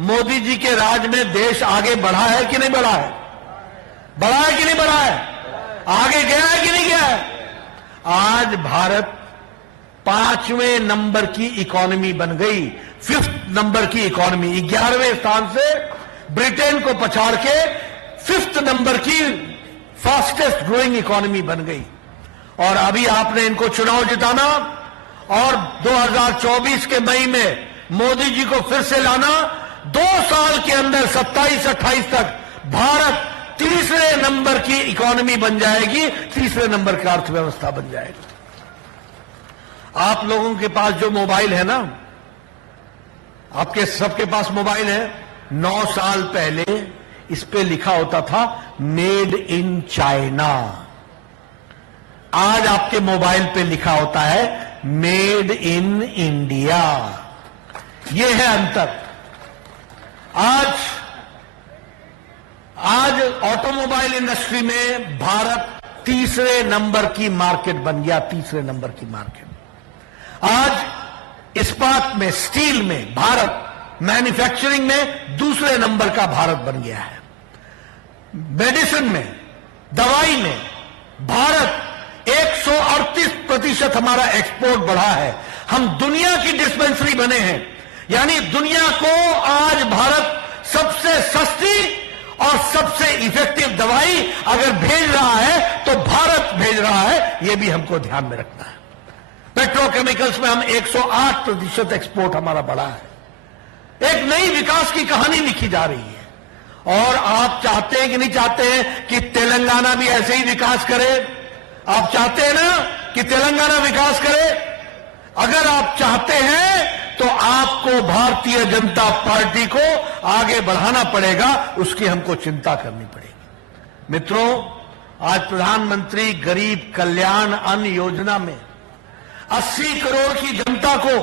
मोदी जी के राज में देश आगे बढ़ा है कि नहीं बढ़ा है? बढ़ा है कि नहीं बढ़ा है? आगे गया है कि नहीं गया है? आज भारत 5वें नंबर की इकोनॉमी बन गई, 5th नंबर की इकोनॉमी। 11वें स्थान से ब्रिटेन को पछाड़ के 5th नंबर की फास्टेस्ट ग्रोइंग इकोनॉमी बन गई। और अभी आपने इनको चुनाव जिताना और 2024 के मई में मोदी जी को फिर से लाना, 2 साल के अंदर 27-28 तक भारत 3रे नंबर की इकोनॉमी बन जाएगी, 3रे नंबर की अर्थव्यवस्था बन जाएगी। आप लोगों के पास जो मोबाइल है ना, आपके सबके पास मोबाइल है। 9 साल पहले इस पे लिखा होता था मेड इन चाइना। आज आपके मोबाइल पे लिखा होता है मेड इन इंडिया। यह है अंतर। आज ऑटोमोबाइल इंडस्ट्री में भारत 3रे नंबर की मार्केट बन गया, 3रे नंबर की मार्केट। आज इस्पात में, स्टील में भारत, मैन्युफैक्चरिंग में 2रे नंबर का भारत बन गया है। मेडिसिन में, दवाई में भारत 138% हमारा एक्सपोर्ट बढ़ा है। हम दुनिया की डिस्पेंसरी बने हैं, यानी दुनिया को आज भारत सबसे सस्ती और सबसे इफेक्टिव दवाई अगर भेज रहा है तो भारत भेज रहा है। यह भी हमको ध्यान में रखना है। पेट्रोकेमिकल्स में हम 108% एक्सपोर्ट हमारा बढ़ा है। एक नई विकास की कहानी लिखी जा रही है। और आप चाहते हैं कि नहीं चाहते हैं कि तेलंगाना भी ऐसे ही विकास करे? आप चाहते हैं ना कि तेलंगाना विकास करे? अगर आप चाहते हैं तो आपको भारतीय जनता पार्टी को आगे बढ़ाना पड़ेगा, उसकी हमको चिंता करनी पड़ेगी। मित्रों, आज प्रधानमंत्री गरीब कल्याण अन्न योजना में 80 करोड़ की जनता को,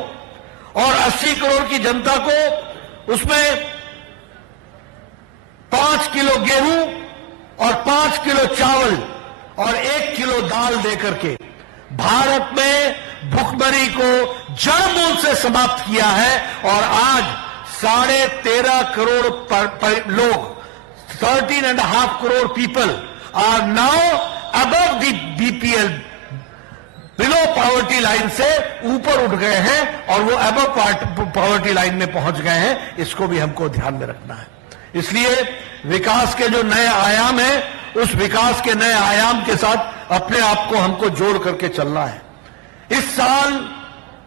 और 80 करोड़ की जनता को उसमें 5 किलो गेहूं और 5 किलो चावल और 1 किलो दाल देकर के भारत में भुखमरी को जड़ मूल से समाप्त किया है। और आज 13.5 करोड़ लोग, 13.5 crore people are now above the BPL, below poverty line से ऊपर उठ गए हैं और वो अबव पॉवर्टी लाइन में पहुंच गए हैं। इसको भी हमको ध्यान में रखना है। इसलिए विकास के जो नए आयाम हैं, उस विकास के नए आयाम के साथ अपने आप को हमको जोड़ करके चलना है। इस साल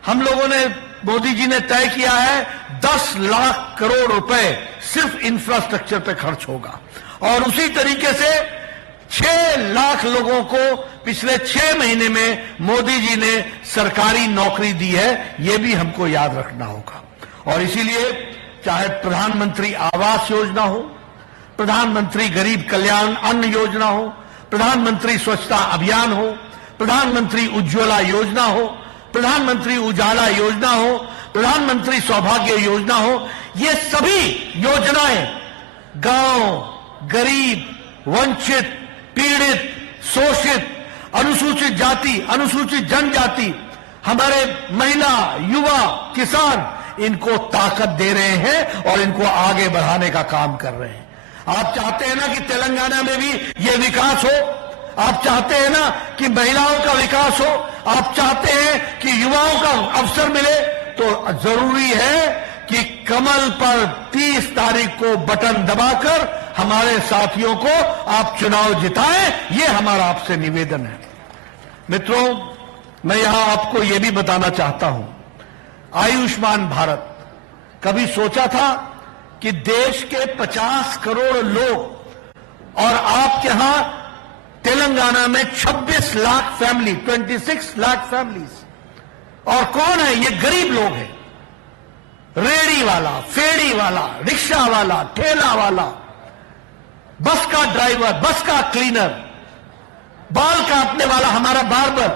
हम लोगों ने, मोदी जी ने तय किया है 10 लाख करोड़ रुपए सिर्फ इंफ्रास्ट्रक्चर पे खर्च होगा। और उसी तरीके से 6 लाख लोगों को पिछले 6 महीने में मोदी जी ने सरकारी नौकरी दी है। यह भी हमको याद रखना होगा। और इसीलिए चाहे प्रधानमंत्री आवास योजना हो, प्रधानमंत्री गरीब कल्याण अन्न योजना हो, प्रधानमंत्री स्वच्छता अभियान हो, प्रधानमंत्री उज्ज्वला योजना हो, प्रधानमंत्री उजाला योजना हो, प्रधानमंत्री सौभाग्य योजना हो, ये सभी योजनाएं गांव, गरीब, वंचित, पीड़ित, शोषित, अनुसूचित जाति, अनुसूचित जनजाति, हमारे महिला, युवा, किसान, इनको ताकत दे रहे हैं और इनको आगे बढ़ाने का काम कर रहे हैं। आप चाहते हैं ना कि तेलंगाना में भी ये विकास हो? आप चाहते हैं ना कि महिलाओं का विकास हो? आप चाहते हैं कि युवाओं का अवसर मिले? तो जरूरी है कि कमल पर 30 तारीख को बटन दबाकर हमारे साथियों को आप चुनाव जिताएं। ये हमारा आपसे निवेदन है। मित्रों, मैं यहां आपको यह भी बताना चाहता हूं, आयुष्मान भारत, कभी सोचा था कि देश के 50 करोड़ लोग और आपके यहां तेलंगाना में 26 लाख फैमिली, 26 लाख फैमिलीज, और कौन है ये? गरीब लोग हैं। रेड़ी वाला, फेड़ी वाला, रिक्शा वाला, ठेला वाला, बस का ड्राइवर, बस का क्लीनर, बाल काटने वाला हमारा बार्बर,